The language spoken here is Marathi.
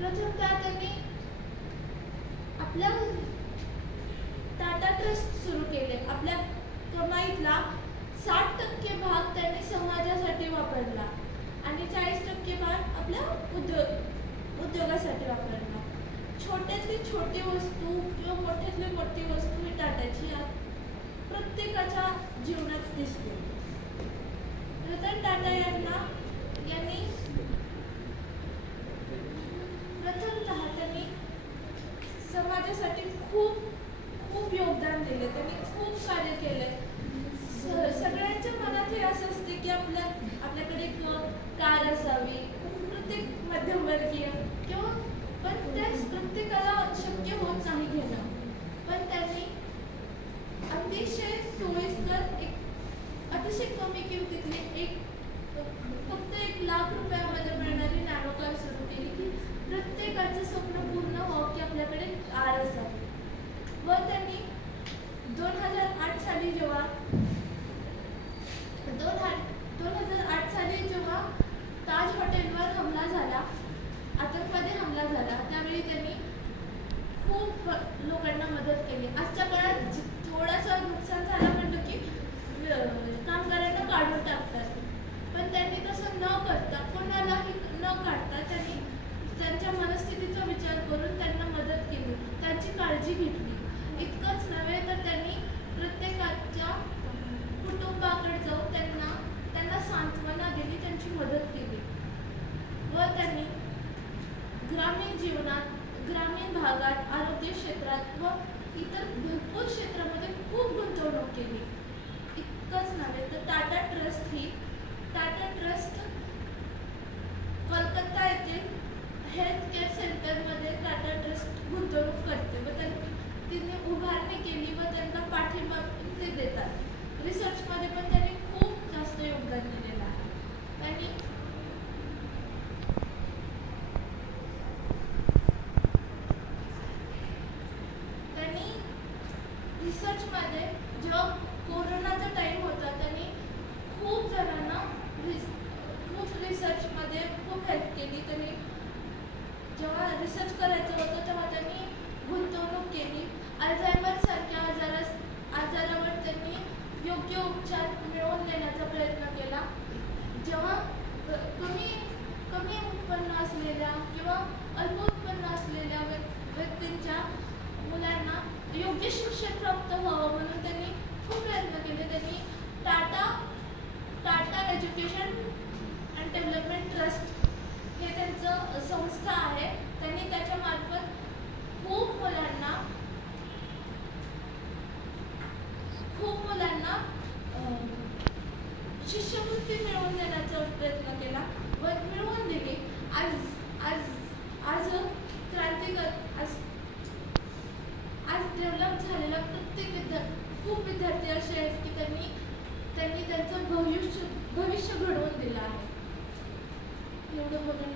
प्रथमतः त्यांनी आपल्या टाटा ट्रस्ट सुरू केले. आपल्या कमाईतला 60% भाग त्यांनी समाजासाठी वापरला आणि 40% भाग आपल्या उद्योगासाठी वापरला. छोट्यातली छोटी वस्तू किंवा मोठ्यातली मोठी वस्तू ही टाटाची प्रत्येकाच्या जीवनात दिसते. रतन टाटा यांनी प्रथमतः त्यांनी समाजासाठी खूप योगदान दिले. त्यांनी खूप कार्य केले. सगळ्यांच्या मनात हे असं असते की आपल्याकडे एक कार असावी, प्रत्येक मध्यमवर्गीय किंवा पण त्या प्रत्येकाला शक्य होत नाही घेणं. पण त्यांनी अतिशय सोयीस्कर अतिशय कमी किमतीतली फक्त 1 लाख रुपयामध्ये मिळणारी नॅनो कार सुरू केली की प्रत्येकाचं स्वप्न पूर्ण व्हावं की आपल्याकडे कार असावी. व त्यांनी 2008 साली जेव्हा ताज हॉटेलवर हमला झाला, आतंकवादी हमला झाला, त्यावेळी त्यांनी खूप लोकांना मदत केली. आजच्या काळात थोडासा नुकसान झाला म्हणलं की कामगारांना काढून टाकतात, पण त्यांनी तसं न करता कोणालाही न काढता त्यांनी त्यांच्या मनस्थितीचा विचार करून त्यांना मदत केली, त्यांची काळजी घेतली. इतकंच नव्हे तर त्यांनी प्रत्येकाच्या कुटुंबाकडे जाऊन त्यांना सांत्वना दिली, त्यांची मदत केली. व त्यांनी ग्रामीण भागात, आरोग्य क्षेत्रात व इतर भरपूर क्षेत्रामध्ये खूप गुंतवणूक केली. इतकंच नव्हे तर टाटा ट्रस्ट कोलकाता येथील हेल्थ केअर सेंटरमध्ये टाटा ट्रस्ट गुंतवणूक करते व तिने उभारणी केली व त्यांना पाठिंबा ते देतात. रिसर्चमध्ये पण त्यांनी खूप जास्त योगदान दिलेलं आहे. त्यांनी रिसर्चमध्ये जेव्हा कोरोनाचा टाइम होता त्यांनी खूप जणांना रिसर्चमध्ये खूप हेल्प केली. त्यांनी जेव्हा रिसर्च करायचं होतं तेव्हा त्यांनी गुंतवणूक केली. अल्झायमर सारख्या आजारावर त्यांनी योग्य उपचार मिळवून देण्याचा प्रयत्न केला. जेव्हा कमी उत्पन्न असलेल्या किंवा अल्प उत्पन्न असलेल्या व्यक्तींच्या मुलांना योग्य शिक्षण प्राप्त व्हावं म्हणून त्यांनी खूप प्रयत्न केले. त्यांनी Tata education and development trust हे त्यांचं संस्था आहे. त्यांनी त्याच्या मार्फत खूप मुलांना शिष्यवृत्ती मिळवून देण्याचा प्रयत्न केला व मिळवून दिली. आज डेव्हलप झालेला खूप विद्यार्थी असे आहेत की त्यांनी त्यांचं भविष्य घडवून दिलं आहे. एवढं बोलून